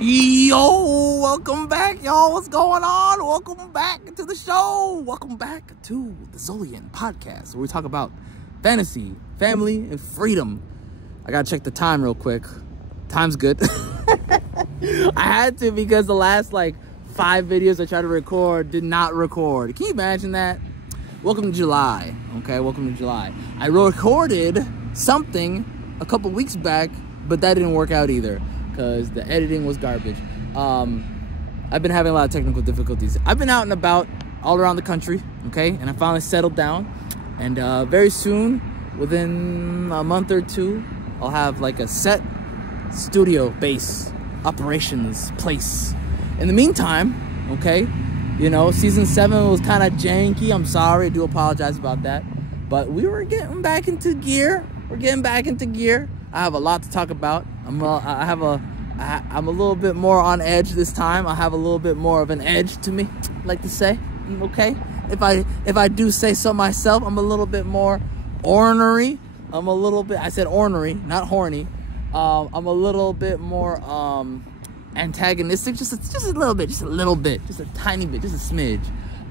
Yo, welcome back, y'all. What's going on? Welcome back to the show. Welcome back to the Zolyin Podcast, where we talk about fantasy, family, and freedom. I gotta check the time real quick. Time's good. I had to because the last 5 videos I tried to record did not record. Can you imagine that? Welcome to July. Okay, welcome to July. I recorded something a couple weeks back, but that didn't work out either because the editing was garbage. I've been having a lot of technical difficulties. I've been out and about all around the country, okay? And I finally settled down. And very soon, within a month or two, I'll have a set studio base operations place. In the meantime, okay, season 7 was kind of janky. I'm sorry, I do apologize about that. But we were getting back into gear. We're getting back into gear. I have a lot to talk about. I'm a little bit more on edge this time. I have a little bit more of an edge to me, I like to say. Okay, if I do say so myself, I'm a little bit more ornery. I said ornery, not horny. I'm a little bit more antagonistic, just a little bit, just a tiny bit, just a smidge.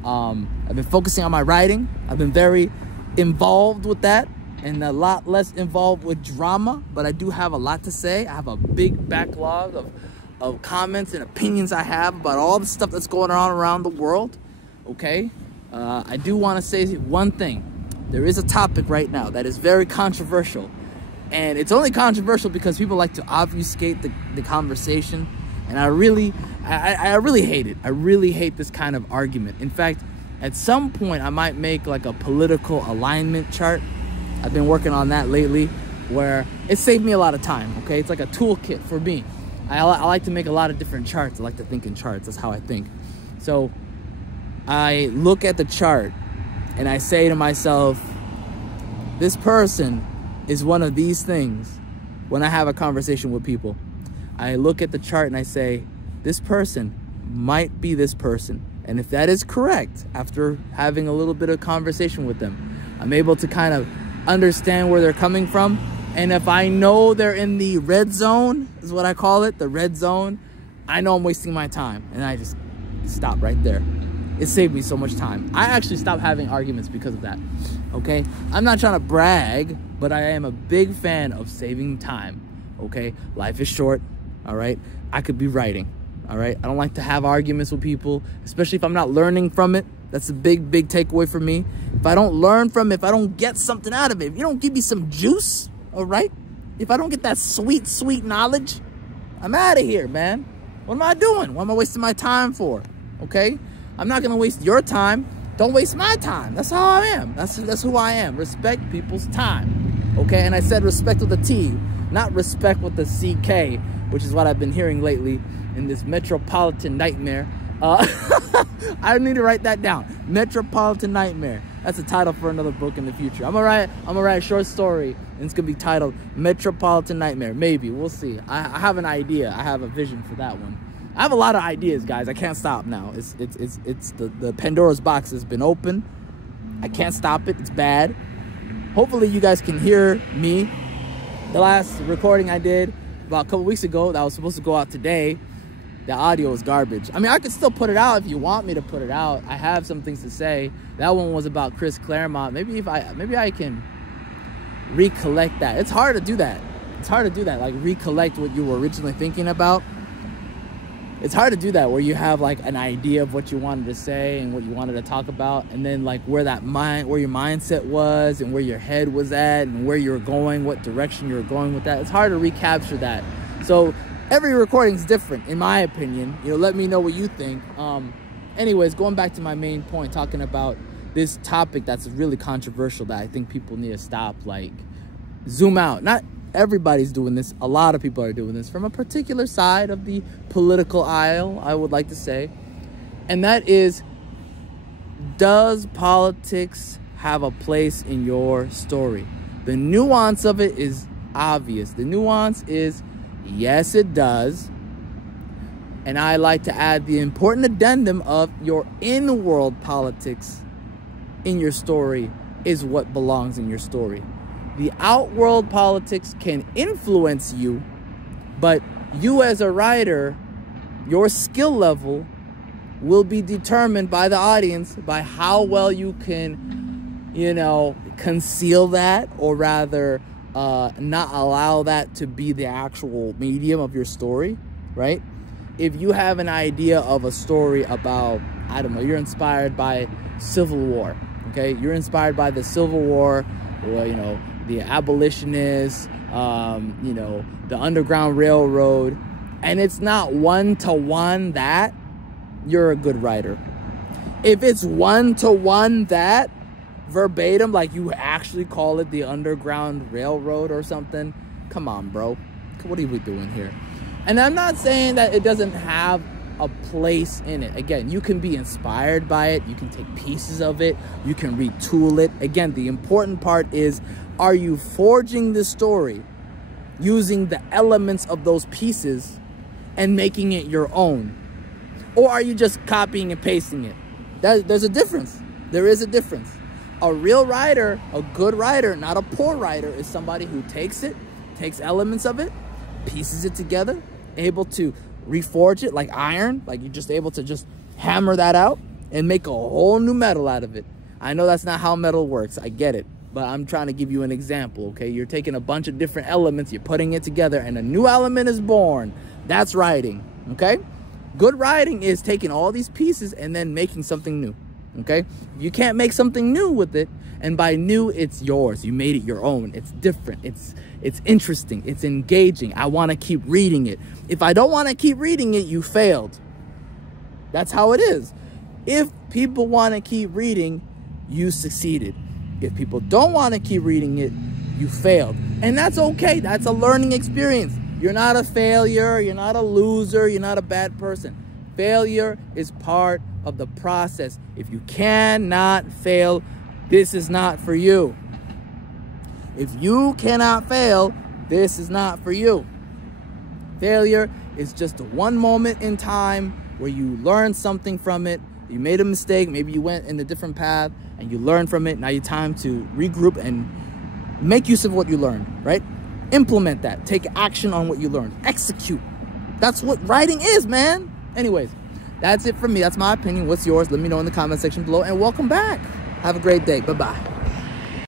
I've been focusing on my writing. I've been very involved with that and a lot less involved with drama, but I do have a lot to say. I have a big backlog of comments and opinions I have about all the stuff that's going on around the world. Okay, I do want to say one thing. There is a topic right now that is very controversial, and it's only controversial because people like to obfuscate the conversation, and I really hate it. I really hate this kind of argument. In fact, at some point I might make a political alignment chart. I've been working on that lately, where it saved me a lot of time. Okay, it's like a toolkit for me. I like to make a lot of different charts. I like to think in charts. That's how I think. So I look at the chart and I say to myself, this person is one of these things. When I have a conversation with people, I look at the chart and I say, this person might be this person. And if that is correct, after having a little bit of conversation with them, I'm able to kind of understand where they're coming from. And if I know they're in the red zone, is what I call it, the red zone, I know I'm wasting my time. And I just stop right there. It saved me so much time. I actually stopped having arguments because of that. Okay, I'm not trying to brag, but I am a big fan of saving time. Okay, life is short. All right, I could be writing. All right, I don't like to have arguments with people, especially if I'm not learning from it. That's a big takeaway for me. If I don't learn from it, if I don't get something out of it, if you don't give me some juice, all right, if I don't get that sweet knowledge, I'm out of here, man. What am I doing? What am I wasting my time for? Okay, I'm not gonna waste your time. Don't waste my time. That's how I am. That's who I am. Respect people's time. Okay, and I said respect with a T, not respect with a CK, which is what I've been hearing lately in this metropolitan nightmare. I need to write that down. Metropolitan Nightmare. That's a title for another book in the future. I'm gonna write a short story, and it's gonna be titled Metropolitan Nightmare. Maybe, we'll see. I have an idea. I have a vision for that one. I have a lot of ideas, guys. I can't stop now. It's the Pandora's box has been open. I can't stop it. It's bad. Hopefully you guys can hear me. The last recording I did about a couple weeks ago that was supposed to go out today, the audio is garbage. I mean, I could still put it out if you want me to put it out. I have some things to say. That one was about Chris Claremont. Maybe I can recollect that. It's hard to do that. Recollect what you were originally thinking about. It's hard to do that where you have an idea of what you wanted to say and what you wanted to talk about, and then where your mindset was and where your head was at and where you were going, what direction you were going with that. It's hard to recapture that. So every recording is different, in my opinion. Let me know what you think. Anyways, going back to my main point, talking about this topic that's really controversial that I think people need to stop, zoom out. Not everybody's doing this. A lot of people are doing this from a particular side of the political aisle, I would like to say. And that is, does politics have a place in your story? The nuance of it is obvious. The nuance is, yes, it does. And I like to add the important addendum of your in-world politics in your story is what belongs in your story. The outworld politics can influence you, but you as a writer Your skill level will be determined by the audience, by how well you can, conceal that, or rather not allow that to be the actual medium of your story, right? If you have an idea of a story about, I don't know, you're inspired by Civil War, okay? You're inspired by the Civil War, or, the abolitionists, the Underground Railroad, and it's not one-to-one that, you're a good writer. If it's one-to-one that, verbatim, like you actually call it the Underground Railroad or something, come on, bro. What are we doing here? And I'm not saying that it doesn't have a place in it. Again, you can be inspired by it. You can take pieces of it. You can retool it. Again, the important part is, are you forging the story using the elements of those pieces and making it your own? Or are you just copying and pasting it? There's a difference. There is a difference. A real writer, a good writer, not a poor writer, is somebody who takes elements of it, pieces it together, able to reforge it like iron, like you're just able to just hammer that out and make a whole new metal out of it. I know that's not how metal works. I get it. But I'm trying to give you an example, okay? You're taking a bunch of different elements, you're putting it together, and a new element is born. That's writing, okay? Good writing is taking all these pieces and then making something new, okay? You can't make something new with it, and by new, it's yours. You made it your own. It's different. It's interesting. It's engaging. I want to keep reading it. If I don't want to keep reading it, you failed. That's how it is. If people want to keep reading, you succeeded. If people don't want to keep reading it, you failed. And that's okay. That's a learning experience. You're not a failure. You're not a loser. You're not a bad person. Failure is part of the process. If you cannot fail, this is not for you. If you cannot fail, this is not for you. Failure is just one moment in time where you learn something from it. You made a mistake. Maybe you went in a different path and you learned from it. Now it's time to regroup and make use of what you learned, right? Implement that. Take action on what you learned. Execute. That's what writing is, man. Anyways, that's it for me. That's my opinion. What's yours? Let me know in the comment section below. And welcome back. Have a great day. Bye-bye.